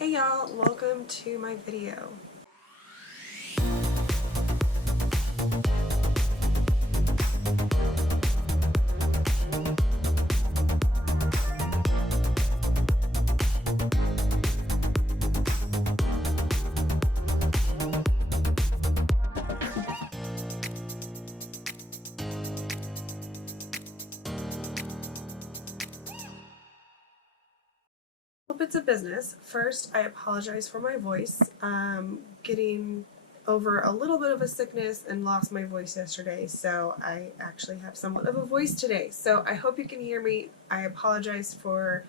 Hey y'all, welcome to my video. Hope it's a business. First, I apologize for my voice. Getting over a little bit of a sickness and lost my voice yesterday, so I actually have somewhat of a voice today. So I hope you can hear me. I apologize for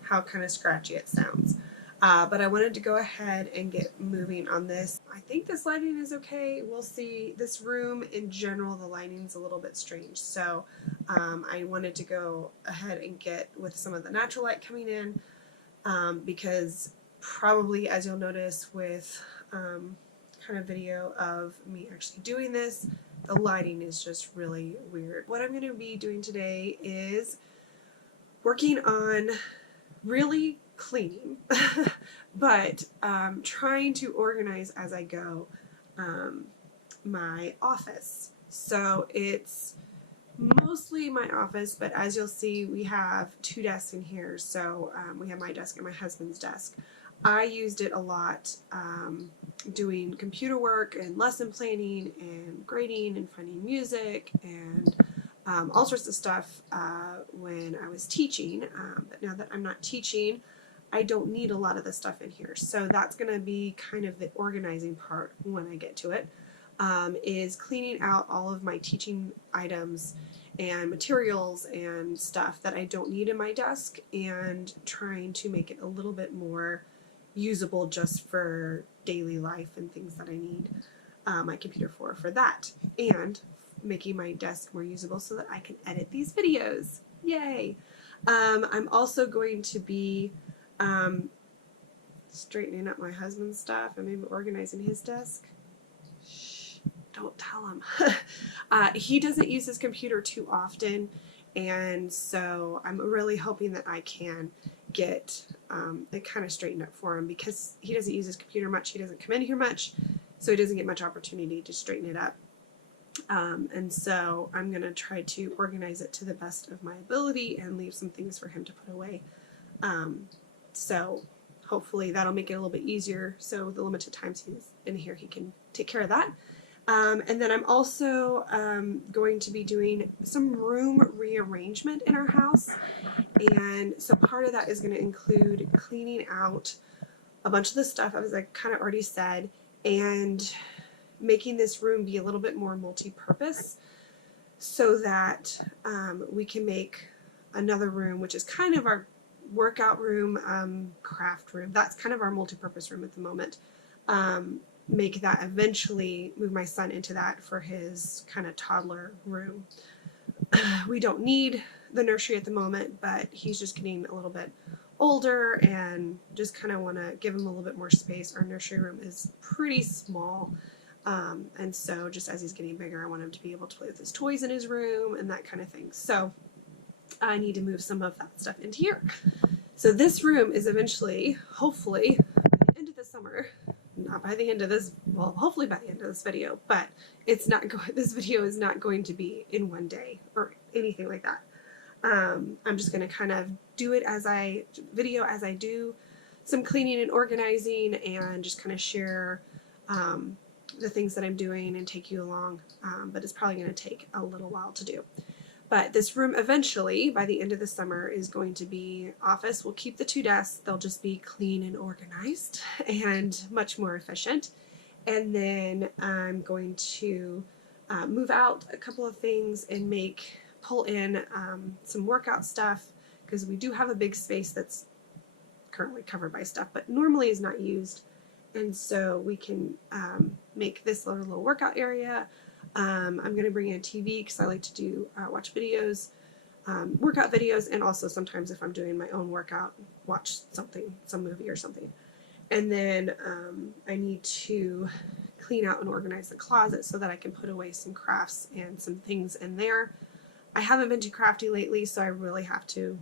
how kind of scratchy it sounds. But I wanted to go ahead and get moving on this. I think this lighting is okay. We'll see. This room in general, the lighting's a little bit strange. So I wanted to go ahead and get with some of the natural light coming in. Because probably, as you'll notice with kind of video of me actually doing this, the lighting is just really weird. What I'm going to be doing today is working on really cleaning, but trying to organize as I go my office. So it's mostly my office, but as you'll see, we have two desks in here. So we have my desk and my husband's desk. I used it a lot doing computer work and lesson planning and grading and finding music and all sorts of stuff when I was teaching. But now that I'm not teaching, I don't need a lot of the stuff in here. So that's going to be kind of the organizing part when I get to it. Is cleaning out all of my teaching items and materials and stuff that I don't need in my desk and trying to make it a little bit more usable just for daily life and things that I need my computer for that, and making my desk more usable so that I can edit these videos. Yay! I'm also going to be straightening up my husband's stuff and maybe organizing his desk. Don't tell him. He doesn't use his computer too often, and so I'm really hoping that I can get it kind of straightened up for him, because he doesn't use his computer much. He doesn't come in here much, so he doesn't get much opportunity to straighten it up. And so I'm going to try to organize it to the best of my ability and leave some things for him to put away. So hopefully that'll make it a little bit easier, so the limited times he's in here he can take care of that. And then I'm also going to be doing some room rearrangement in our house, and so part of that is going to include cleaning out a bunch of the stuff, as I kind of already said, and making this room be a little bit more multi-purpose so that we can make another room, which is kind of our workout room, craft room. That's kind of our multi-purpose room at the moment. Make that eventually, move my son into that for his kind of toddler room. We don't need the nursery at the moment, but he's just getting a little bit older and just kind of want to give him a little bit more space. Our nursery room is pretty small, and so just as he's getting bigger, I want him to be able to play with his toys in his room and that kind of thing. So I need to move some of that stuff into here. So this room is eventually, hopefully, by the end of the summer, not by the end of this, well, hopefully by the end of this video, but it's not this video is not going to be in one day or anything like that. I'm just going to kind of do it as I do some cleaning and organizing, and just kind of share the things that I'm doing and take you along, but it's probably going to take a little while to do. But this room eventually, by the end of the summer, is going to be office. We'll keep the two desks. They'll just be clean and organized and much more efficient. And then I'm going to move out a couple of things and pull in some workout stuff, because we do have a big space that's currently covered by stuff, but normally is not used. And so we can make this little workout area. I'm going to bring in a TV because I like to do watch videos, workout videos, and also sometimes if I'm doing my own workout, watch some movie or something. And then I need to clean out and organize the closet so that I can put away some crafts and some things in there. I haven't been too crafty lately, so I really have to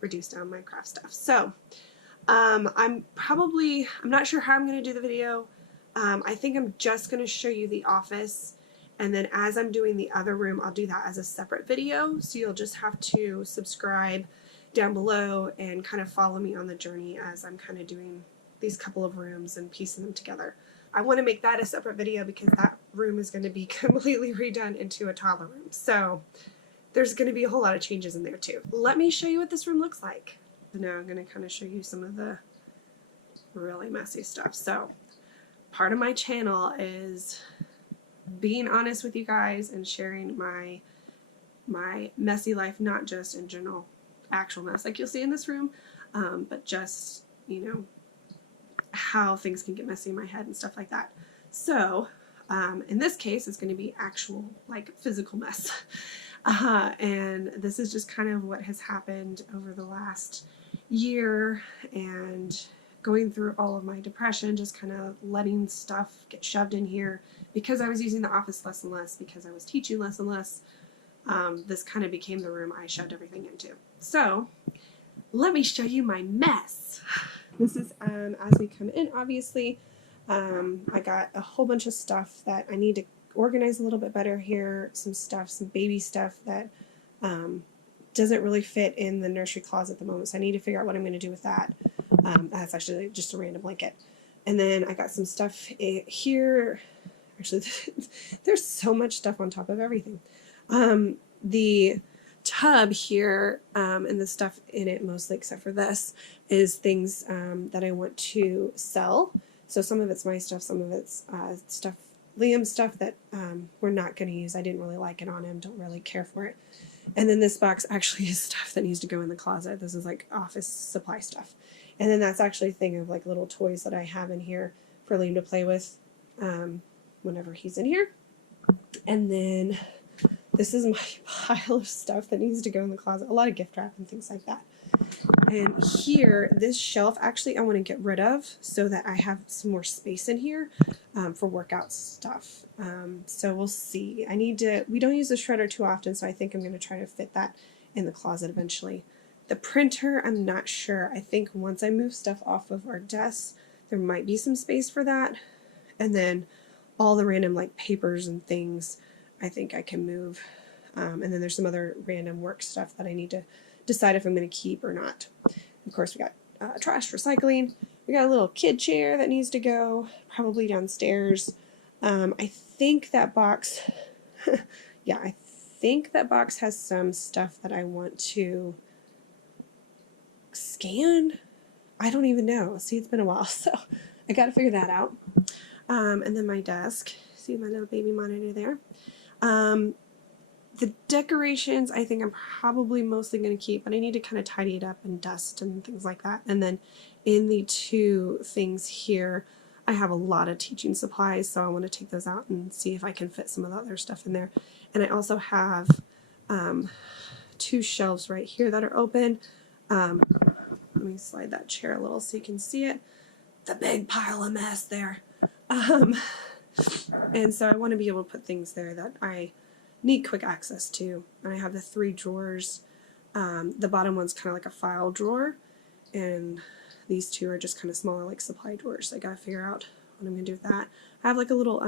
reduce down my craft stuff. So I'm not sure how I'm going to do the video. I think I'm just going to show you the office, and then as I'm doing the other room, I'll do that as a separate video. So you'll just have to subscribe down below and kind of follow me on the journey as I'm kind of doing these couple of rooms and piecing them together. I want to make that a separate video because that room is going to be completely redone into a toddler room. So there's going to be a whole lot of changes in there too. Let me show you what this room looks like. Now I'm going to kind of show you some of the really messy stuff. So part of my channel is being honest with you guys and sharing my messy life, not just in general actual mess like you'll see in this room, but just, you know, how things can get messy in my head and stuff like that. So in this case, it's going to be actual, like, physical mess. And this is just kind of what has happened over the last year, and going through all of my depression, just kind of letting stuff get shoved in here because I was using the office less and less, because I was teaching less and less. This kind of became the room I shoved everything into. So let me show you my mess. This is as we come in, obviously. I got a whole bunch of stuff that I need to organize a little bit better here. Some baby stuff that doesn't really fit in the nursery closet at the moment, so I need to figure out what I'm going to do with that. That's actually just a random blanket. And then I got some stuff here. Actually, there's so much stuff on top of everything. The tub here, and the stuff in it mostly, except for this, is things that I want to sell. So some of it's my stuff, some of it's Liam's stuff that we're not going to use. I didn't really like it on him, don't really care for it. And then this box actually is stuff that needs to go in the closet. This is like office supply stuff. And then that's actually a thing of like little toys that I have in here for Liam to play with whenever he's in here. And then this is my pile of stuff that needs to go in the closet. A lot of gift wrap and things like that. And here, this shelf, actually I want to get rid of so that I have some more space in here for workout stuff. So we'll see. We don't use the shredder too often, so I think I'm going to try to fit that in the closet eventually. The printer, I'm not sure. I think once I move stuff off of our desks, there might be some space for that. And then all the random like papers and things, I think I can move. And then there's some other random work stuff that I need to decide if I'm going to keep or not. Of course, we got trash recycling. We got a little kid chair that needs to go, probably downstairs. I think that box, yeah, I think that box has some stuff that I want to scan. I don't even know. See, it's been a while, so I got to figure that out. And then my desk. See my little baby monitor there. The decorations, I think I'm probably mostly going to keep, but I need to kind of tidy it up and dust and things like that. And then in the two things here, I have a lot of teaching supplies, so I want to take those out and see if I can fit some of the other stuff in there. And I also have two shelves right here that are open. Let me slide that chair a little so you can see it. The big pile of mess there. And so I want to be able to put things there that I need quick access to. And I have the 3 drawers. The bottom one's kind of like a file drawer, and these 2 are just kind of smaller, like supply drawers. So I gotta figure out what I'm gonna do with that. I have like a little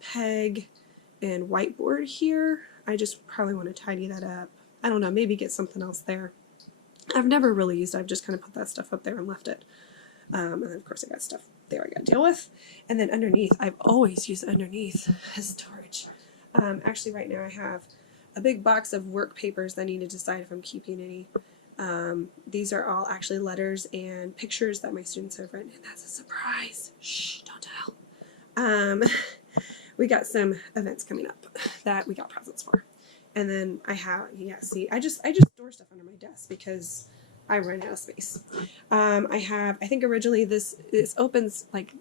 peg and whiteboard here. I just probably want to tidy that up. I don't know, maybe get something else there. I've never really used it. I've just kind of put that stuff up there and left it. And then of course I got stuff there I gotta deal with. And then underneath, I've always used underneath as storage. Actually right now I have a big box of work papers that I need to decide if I'm keeping any. These are all actually letters and pictures that my students have written, and that's a surprise. Shh, don't tell. We got some events coming up that we got presents for. And then I have, yeah, see, I just store stuff under my desk because I run out of space. I think originally this opens like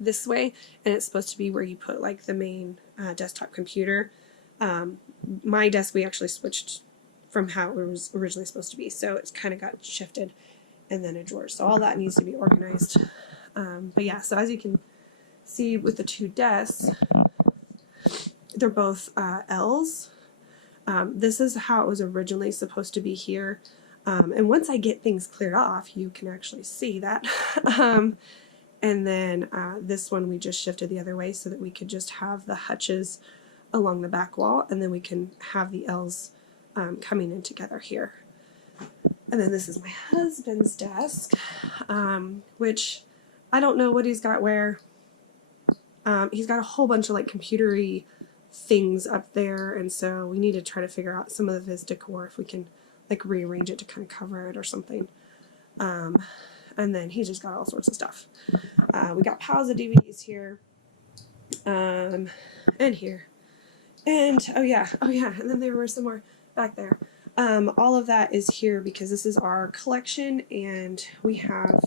this way, and it's supposed to be where you put like the main desktop computer. My desk, we actually switched from how it was originally supposed to be, so it's kind of got shifted, and then a drawer. So all that needs to be organized. But yeah, so as you can see with the 2 desks, they're both L's. This is how it was originally supposed to be here. And once I get things cleared off, you can actually see that. And then this one we just shifted the other way so that we could just have the hutches along the back wall, and then we can have the L's coming in together here. And then this is my husband's desk, which I don't know what he's got where. He's got a whole bunch of like computery things up there, and so we need to try to figure out some of his decor, if we can like rearrange it to kind of cover it or something. And then he's just got all sorts of stuff. We got piles of DVDs here, and here, and oh yeah, and then there were some more back there. All of that is here because this is our collection, and we have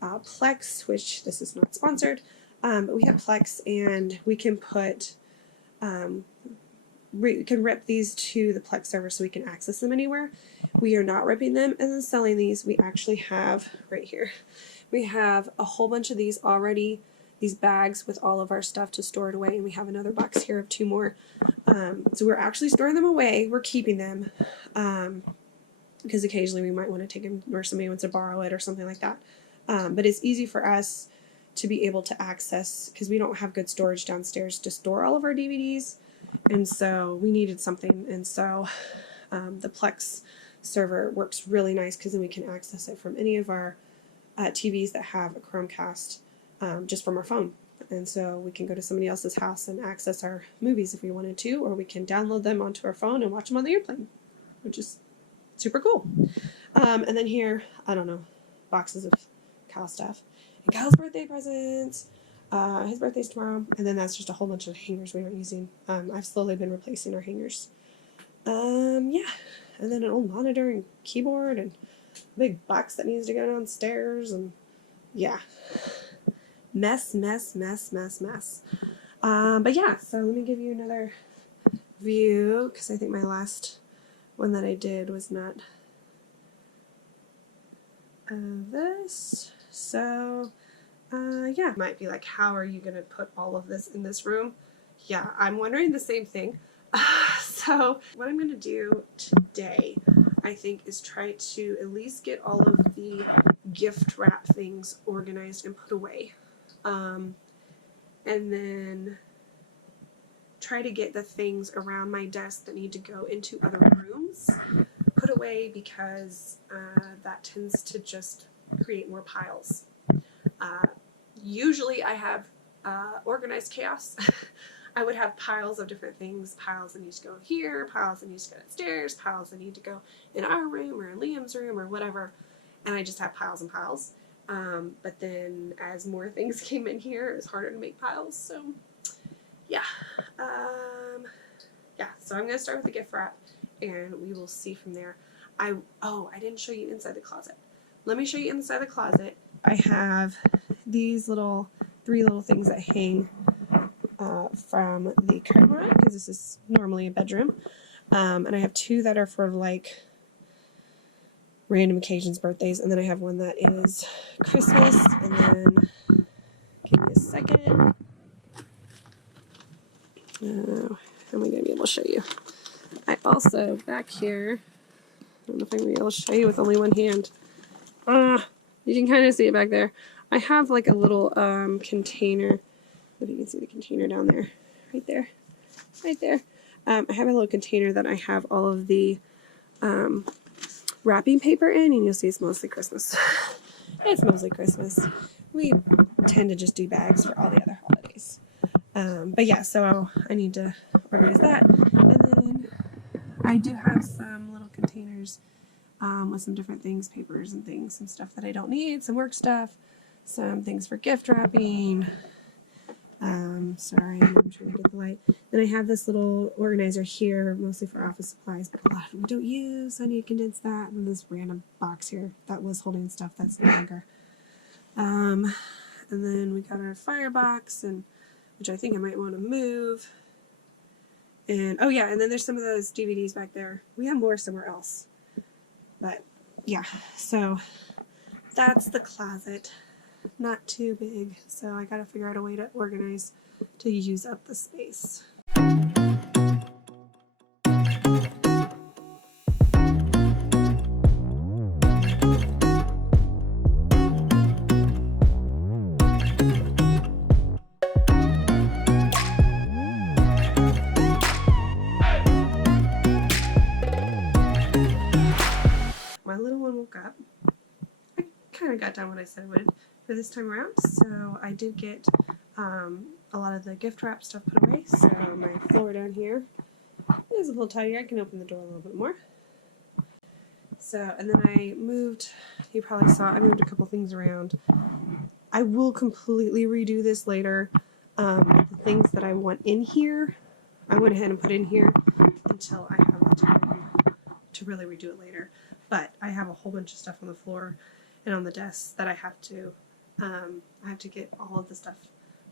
Plex, which this is not sponsored, but we have Plex, and we can put we can rip these to the Plex server so we can access them anywhere. We are not ripping them and then selling these. We actually have right here, we have a whole bunch of these already, these bags with all of our stuff to store it away, and we have another box here of 2 more. So we're actually storing them away. We're keeping them because occasionally we might want to take them or somebody wants to borrow it or something like that. But it's easy for us to be able to access because we don't have good storage downstairs to store all of our DVDs, and so we needed something, and so the Plex server works really nice because then we can access it from any of our TVs that have a Chromecast just from our phone. And so we can go to somebody else's house and access our movies if we wanted to, or we can download them onto our phone and watch them on the airplane, which is super cool. And then here, I don't know, boxes of Kyle stuff. And Kyle's birthday presents. His birthday's tomorrow. And then that's just a whole bunch of hangers we aren't using. I've slowly been replacing our hangers. Yeah. And then an old monitor and keyboard and a big box that needs to go downstairs. And yeah. Mess. But yeah, so let me give you another view, because I think my last one that I did was not this. So, yeah. Might be like, how are you going to put all of this in this room? Yeah, I'm wondering the same thing. So what I'm going to do today, I think, is try to at least get all of the gift wrap things organized and put away. And then try to get the things around my desk that need to go into other rooms put away, because that tends to just create more piles. Usually I have organized chaos. I would have piles of different things, piles that need to go here, piles that need to go downstairs, piles that need to go in our room or in Liam's room or whatever, and I just have piles and piles. But then as more things came in here, it was harder to make piles, so yeah. Yeah, so I'm going to start with the gift wrap, and we will see from there. I didn't show you inside the closet. Let me show you inside the closet. I have these 3 little things that hang from the curtain rod, because this is normally a bedroom. And I have 2 that are for like random occasions, birthdays, and then I have one that is Christmas. And then, give me a second. How am I going to be able to show you? I also, back here, I don't know if I'm going to be able to show you with only one hand. You can kind of see it back there. I have like a little container. If you can see the container down there. Right there. Right there. I have a little container that I have all of the wrapping paper in, and you'll see it's mostly Christmas. It's mostly Christmas. We tend to just do bags for all the other holidays. But yeah, so I need to organize that. And then I do have some little containers with some different things, papers and things, some stuff that I don't need, some work stuff, some things for gift wrapping. Sorry, I'm trying to get the light. Then I have this little organizer here, mostly for office supplies, but a lot of them I don't use, so I need to condense that. And this random box here that was holding stuff that's no longer. And then we got our firebox, and which I think I might want to move. And oh yeah, and then there's some of those DVDs back there. We have more somewhere else. But yeah, so that's the closet. Not too big, so I gotta figure out a way to organize to use up the space. I got done what I said I would for this time around. So I did get a lot of the gift wrap stuff put away. So my floor down here is a little tidier. I can open the door a little bit more. So, and then I moved, you probably saw, I moved a couple things around. I will completely redo this later. The things that I want in here, I went ahead and put in here until I have the time to really redo it later. But I have a whole bunch of stuff on the floor and on the desks that I have to get all of the stuff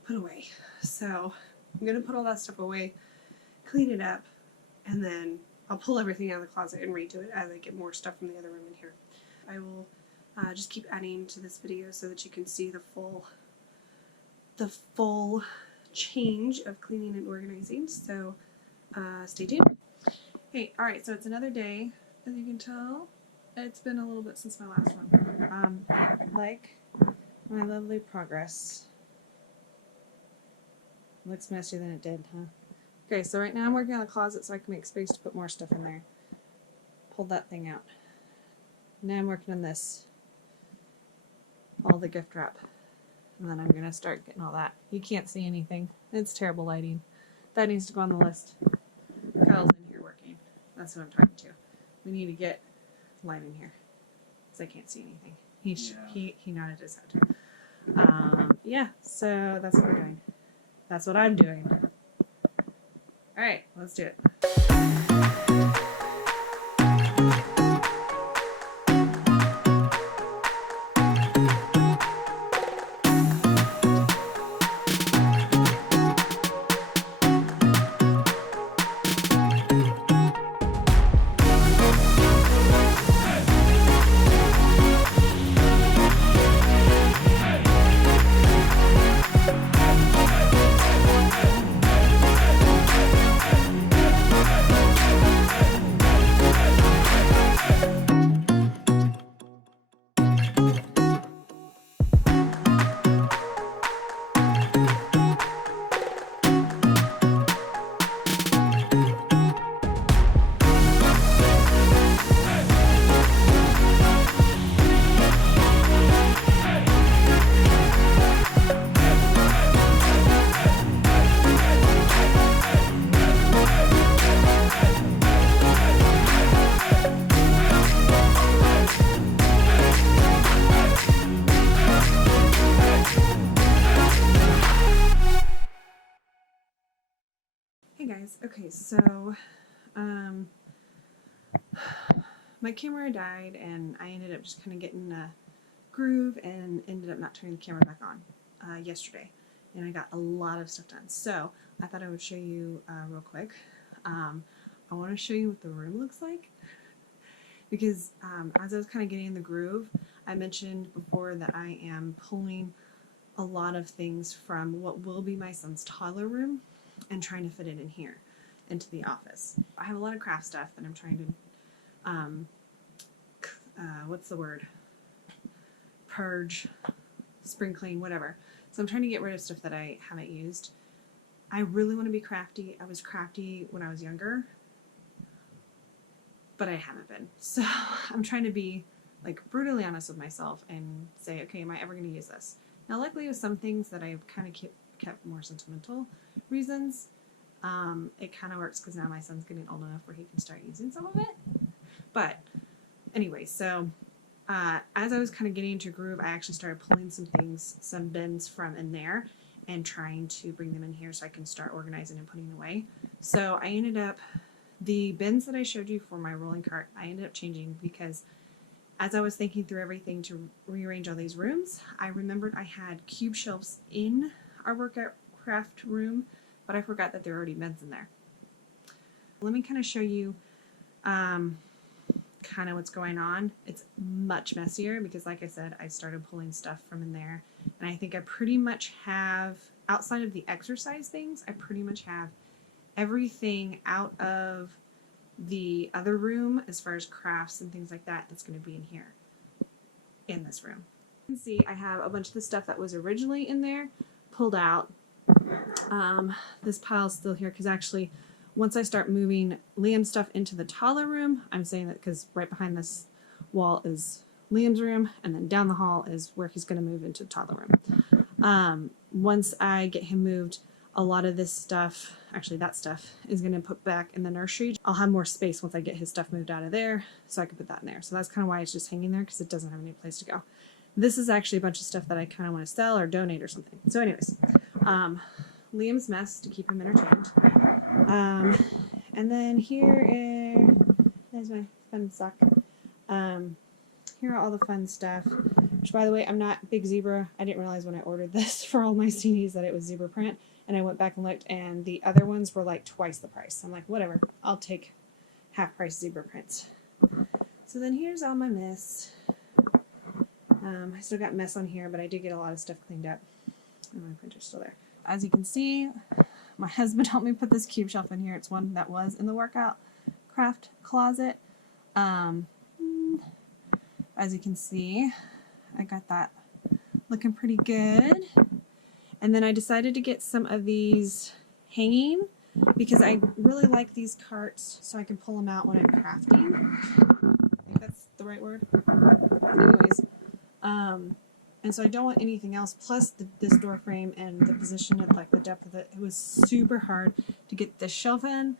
put away. So I'm going to put all that stuff away, clean it up, and then I'll pull everything out of the closet and redo it as I get more stuff from the other room in here. I will just keep adding to this video so that you can see the full change of cleaning and organizing. So stay tuned. Hey, all right, so it's another day. As you can tell, it's been a little bit since my last one. Like my lovely progress. Looks messier than it did, huh? Okay, so right now I'm working on the closet so I can make space to put more stuff in there. Pulled that thing out. Now I'm working on this. All the gift wrap. And then I'm going to start getting all that. You can't see anything. It's terrible lighting. That needs to go on the list. Kyle's in here working. That's who I'm talking to. We need to get light in here. Because I can't see anything. He nodded his head. Yeah, so that's what we're doing. That's what I'm doing. Alright, let's do it. Hey guys, okay, so my camera died and I ended up just kind of getting a groove and ended up not turning the camera back on yesterday, and I got a lot of stuff done. So I thought I would show you real quick. I want to show you what the room looks like because as I was kind of getting in the groove, I mentioned before that I am pulling a lot of things from what will be my son's toddler room and trying to fit it in here into the office. I have a lot of craft stuff that I'm trying to what's the word, purge, spring clean, whatever. So I'm trying to get rid of stuff that I haven't used. I really want to be crafty. I was crafty when I was younger, but I haven't been. So I'm trying to be like brutally honest with myself and say, okay, am I ever going to use this? Now luckily with some things that I've kind of kept more sentimental reasons, it kind of works because now my son's getting old enough where he can start using some of it. But anyway, so as I was kind of getting into a groove, I actually started pulling some things, some bins from in there and trying to bring them in here so I can start organizing and putting away. So I ended up, the bins that I showed you for my rolling cart, I ended up changing because as I was thinking through everything to rearrange all these rooms, I remembered I had cube shelves in our workout craft room, but I forgot that there are already bins in there. Let me kind of show you kind of what's going on. It's much messier because like I said, I started pulling stuff from in there, and I think I pretty much have, outside of the exercise things, I pretty much have everything out of the other room as far as crafts and things like that that's going to be in here in this room. You can see I have a bunch of the stuff that was originally in there pulled out. This pile's still here because actually once I start moving Liam's stuff into the toddler room, I'm saying that because right behind this wall is Liam's room, and then down the hall is where he's going to move into the toddler room. Once I get him moved, a lot of this stuff, actually that stuff, is going to put back in the nursery. I'll have more space once I get his stuff moved out of there, so I can put that in there. So that's kind of why it's just hanging there, because it doesn't have any place to go. This is actually a bunch of stuff that I kind of want to sell or donate or something. So anyways, Liam's mess to keep him entertained. And then there's my fun sock. Here are all the fun stuff, which, by the way, I'm not big zebra. I didn't realize when I ordered this for all my CDs that it was zebra print, and I went back and looked, and the other ones were like twice the price. I'm like, whatever, I'll take half price zebra prints. So then here's all my mess. I still got mess on here, but I did get a lot of stuff cleaned up, and my printer's still there. As you can see, my husband helped me put this cube shelf in here. It's one that was in the workout craft closet. As you can see, I got that looking pretty good. And then I decided to get some of these hanging because I really like these carts so I can pull them out when I'm crafting. I think that's the right word. Anyways, and so I don't want anything else. Plus this door frame and the position of like the depth of it. It was super hard to get this shelf in.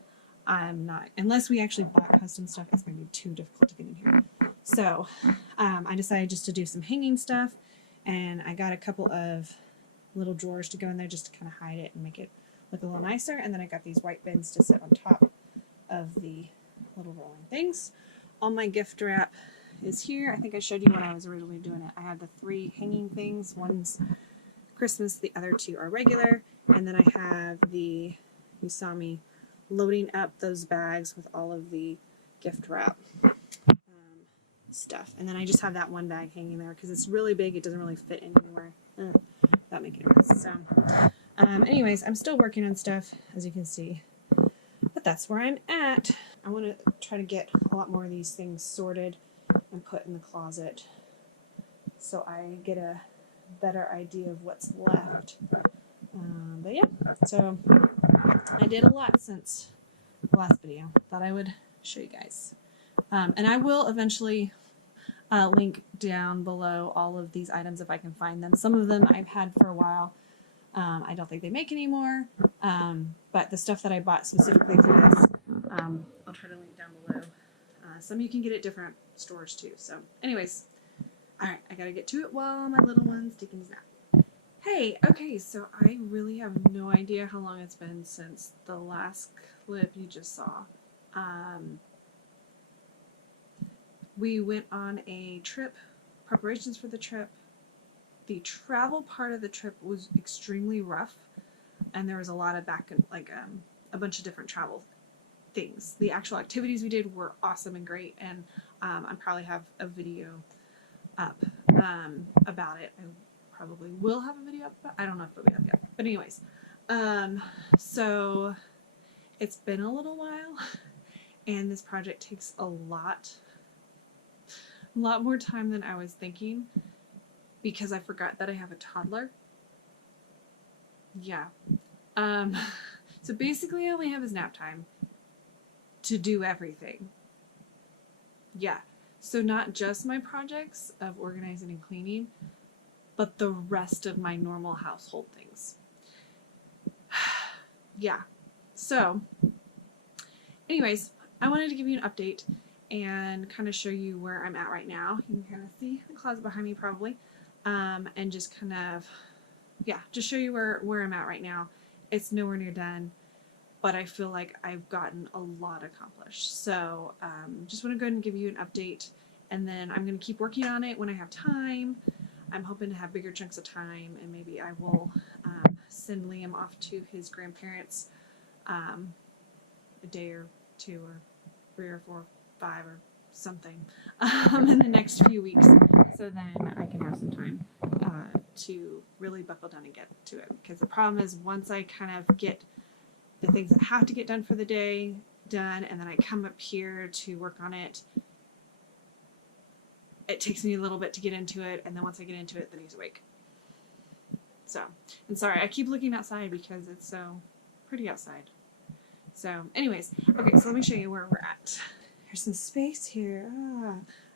I'm not, unless we actually bought custom stuff, it's going to be too difficult to get in here. So I decided just to do some hanging stuff, and I got a couple of little drawers to go in there just to kind of hide it and make it look a little nicer. And then I got these white bins to sit on top of the little rolling things. All my gift wrap is here. I think I showed you when I was originally doing it. I had the 3 hanging things. One's Christmas, the other 2 are regular. And then I have you saw me loading up those bags with all of the gift wrap stuff. And then I just have that one bag hanging there because it's really big. It doesn't really fit anywhere. Without making a mess. So, anyways, I'm still working on stuff, as you can see. But that's where I'm at. I want to try to get a lot more of these things sorted and put in the closet so I get a better idea of what's left. But yeah, so I did a lot since the last video. Thought I would show you guys. And I will eventually link down below all of these items if I can find them. Some of them I've had for a while. I don't think they make anymore. But the stuff that I bought specifically for this, I'll try to link down below. Some you can get at different stores too. So anyways, alright, I gotta get to it while my little one's taking his nap. Hey, okay, so I really have no idea how long it's been since the last clip you just saw. We went on a trip, preparations for the trip. The travel part of the trip was extremely rough, and there was a lot of a bunch of different travel things. The actual activities we did were awesome and great, and I probably have a video up about it. I probably will have a video up, but I don't know if it'll be up yet. But anyways, so it's been a little while, and this project takes a lot more time than I was thinking because I forgot that I have a toddler. Yeah. So basically I only have his nap time to do everything. Yeah. So not just my projects of organizing and cleaning, but the rest of my normal household things. Yeah. So anyways, I wanted to give you an update and kind of show you where I'm at right now. You can kind of see the closet behind me probably. And just kind of, yeah, just show you where I'm at right now. It's nowhere near done, but I feel like I've gotten a lot accomplished. So just want to go ahead and give you an update, and then I'm going to keep working on it when I have time. I'm hoping to have bigger chunks of time, and maybe I will send Liam off to his grandparents a day or 2 or 3 or 4 5 or something in the next few weeks, so then I can have some time to really buckle down and get to it. Because the problem is, once I kind of get the things that have to get done for the day done, and then I come up here to work on it, it takes me a little bit to get into it, and then once I get into it, then he's awake. So, and sorry, I keep looking outside because it's so pretty outside. So anyways, okay, so let me show you where we're at. There's some space here,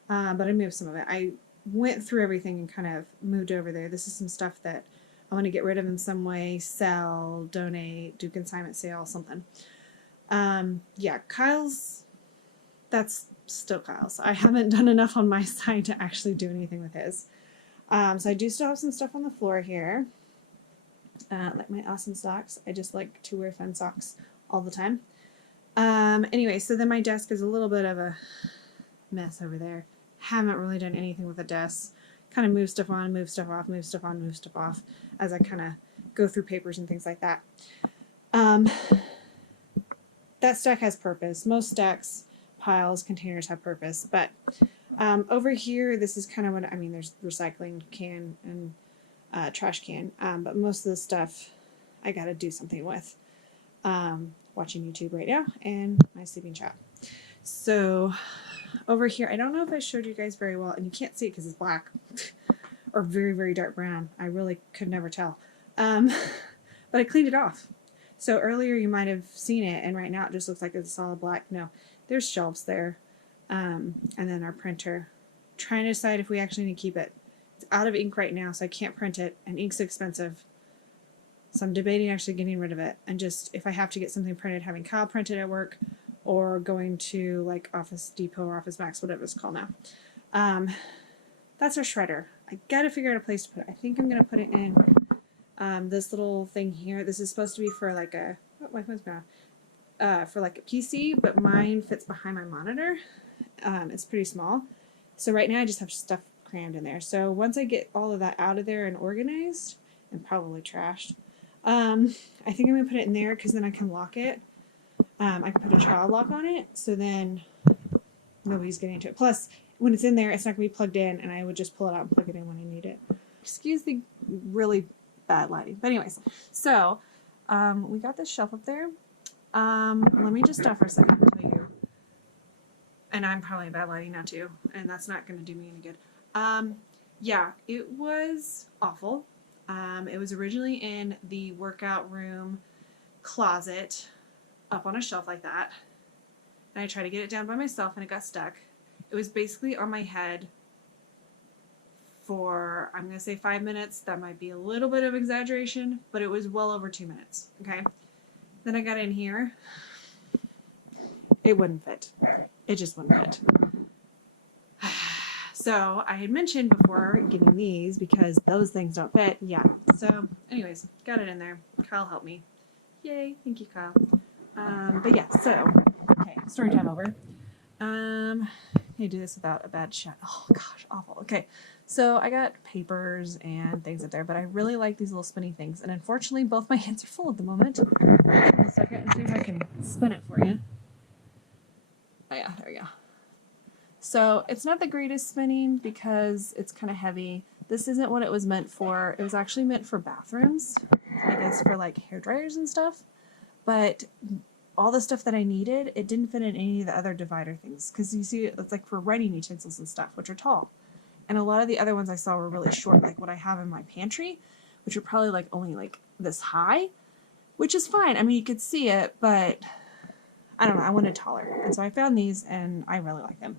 but I moved some of it. I went through everything and kind of moved over there. This is some stuff that I want to get rid of in some way, sell, donate, do consignment sale, something. Yeah, Kyle's, that's still Kyle's. I haven't done enough on my side to actually do anything with his. So I do still have some stuff on the floor here. Like my awesome socks. I just like to wear fun socks all the time. Anyway, so then my desk is a little bit of a mess over there. Haven't really done anything with the desk. Kind of move stuff on, move stuff off, move stuff on, move stuff off as I kind of go through papers and things like that. That stack has purpose. Most stacks, piles, containers have purpose. But over here, this is kind of what, I mean, there's recycling can and trash can. But most of the stuff I got to do something with. Watching YouTube right now and my sleeping chat. So over here, I don't know if I showed you guys very well, and you can't see it because it's black or very, very dark brown. I really could never tell. But I cleaned it off. So earlier you might have seen it, and right now it just looks like it's solid black. No, there's shelves there. And then our printer. Trying to decide if we actually need to keep it. It's out of ink right now, so I can't print it, and ink's expensive. So I'm debating actually getting rid of it, and just, if I have to get something printed, having Kyle print it at work, or going to like Office Depot or Office Max, whatever it's called now. That's our shredder. I gotta figure out a place to put it. I think I'm gonna put it in this little thing here. This is supposed to be for like a, oh, my phone's gone off. For like a PC, but mine fits behind my monitor. It's pretty small. So right now I just have stuff crammed in there. So once I get all of that out of there and organized, and probably trashed, I think I'm going to put it in there because then I can lock it. I can put a child lock on it, so then nobody's getting into it. Plus, when it's in there, it's not going to be plugged in, and I would just pull it out and plug it in when I need it. Excuse the really bad lighting. But anyways, so we got this shelf up there. Let me just stop for a second and tell you. And I'm probably bad lighting now too, and that's not going to do me any good. Yeah, it was awful. It was originally in the workout room closet up on a shelf like that. And I tried to get it down by myself and it got stuck. It was basically on my head for, I'm going to say 5 minutes. That might be a little bit of exaggeration, but it was well over 2 minutes. Okay. Then I got in here. It wouldn't fit. It just wouldn't fit. So I had mentioned before getting these because those things don't fit. Yeah. So anyways, got it in there. Kyle helped me. Yay. Thank you, Kyle. But yeah, so, okay, story time over. I do this without a bad shot. Oh gosh, awful. Okay. So I got papers and things up there, but I really like these little spinny things. And unfortunately, both my hands are full at the moment. One second and see if I can spin it for you. Oh yeah, there we go. So it's not the greatest spinning because it's kind of heavy. This isn't what it was meant for. It was actually meant for bathrooms, I guess for like hair dryers and stuff. But all the stuff that I needed, it didn't fit in any of the other divider things. Because you see, it's like for writing utensils and stuff, which are tall. And a lot of the other ones I saw were really short, like what I have in my pantry, which are probably like only like this high, which is fine. I mean, you could see it, but I don't know. I wanted taller. And so I found these and I really like them.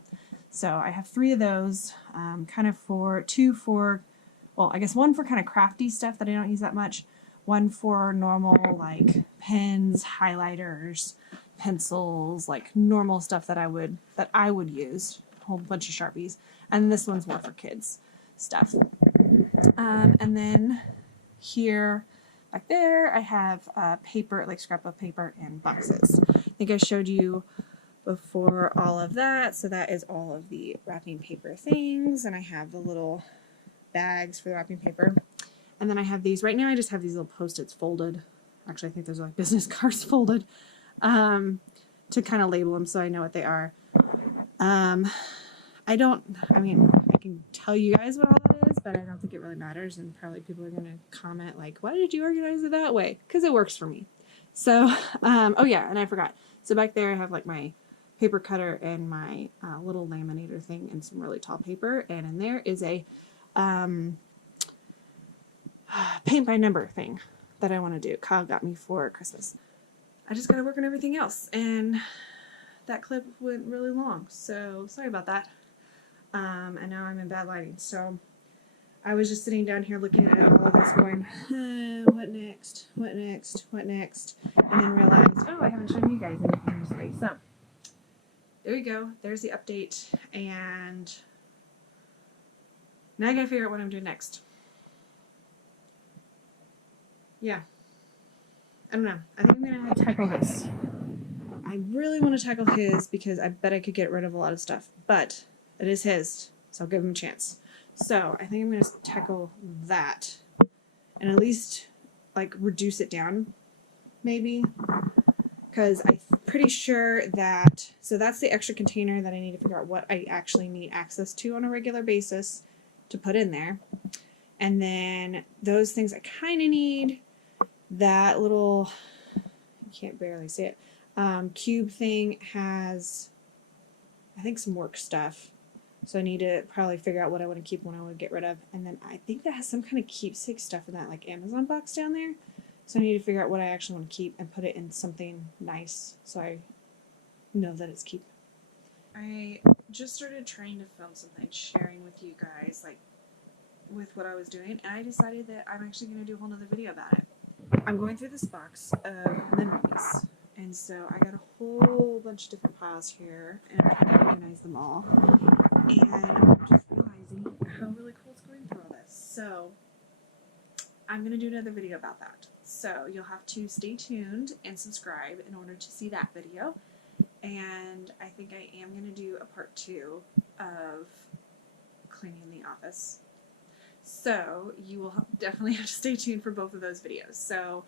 So I have 3 of those, kind of for, 2 for, well, I guess 1 for kind of crafty stuff that I don't use that much. 1 for normal, like pens, highlighters, pencils, like normal stuff that I would use. A whole bunch of Sharpies. And this one's more for kids stuff. And then here, back there, I have paper, like scrapbook paper and boxes. I think I showed you before all of that. So that is all of the wrapping paper things. And I have the little bags for the wrapping paper. And then I have these, right now I just have these little Post-its folded. Actually, I think those are like business cards folded, to kind of label them so I know what they are. I mean, I can tell you guys what all that is, but I don't think it really matters. And probably people are going to comment like, why did you organize it that way? Because it works for me. So, oh yeah, and I forgot. So back there I have like my paper cutter and my little laminator thing and some really tall paper. And in there is a paint by number thing that I want to do. Kyle got me for Christmas. I just got to work on everything else. And that clip went really long. So sorry about that. And now I'm in bad lighting. So I was just sitting down here looking at all of this going, what next? What next? What next? And then realized, oh, I haven't shown you guys anything recently. So there you go. There's the update. And now I gotta figure out what I'm doing next. Yeah. I don't know. I think I'm gonna tackle this. I really want to tackle his because I bet I could get rid of a lot of stuff. But it is his, so I'll give him a chance. So I think I'm gonna tackle that. And at least like reduce it down, maybe. Because I'm pretty sure that, so that's the extra container that I need to figure out what I actually need access to on a regular basis to put in there. And then those things I kind of need, that little, you can't barely see it, cube thing has, I think, some work stuff. So I need to probably figure out what I want to keep and what I want to get rid of. And then I think that has some kind of keepsake stuff in that like Amazon box down there. So I need to figure out what I actually want to keep and put it in something nice so I know that it's keep. I just started trying to film something, sharing with you guys, like with what I was doing, and I decided that I'm actually going to do a whole nother video about it. I'm going through this box of memories, and so I got a whole bunch of different piles here, and I'm trying to organize them all. And I'm just realizing how really cool it's going through all this. So I'm going to do another video about that. So you'll have to stay tuned and subscribe in order to see that video. And I think I am going to do a part 2 of cleaning the office. So you will definitely have to stay tuned for both of those videos. So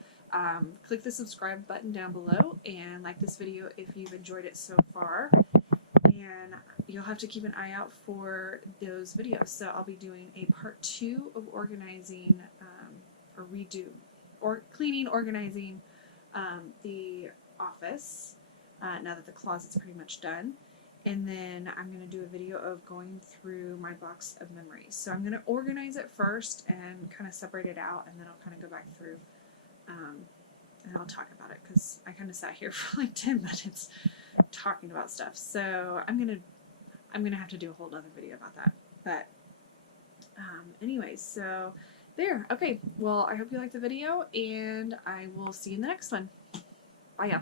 click the subscribe button down below and like this video if you've enjoyed it so far. And you'll have to keep an eye out for those videos. So I'll be doing a part 2 of organizing or cleaning, organizing the office now that the closet's pretty much done. And then I'm going to do a video of going through my box of memories. So I'm going to organize it first and kind of separate it out, and then I'll kind of go back through and I'll talk about it because I kind of sat here for like 10 minutes talking about stuff. So I'm gonna have to do a whole other video about that. But anyways, so there. Okay, well, I hope you liked the video, and I will see you in the next one. Bye, y'all.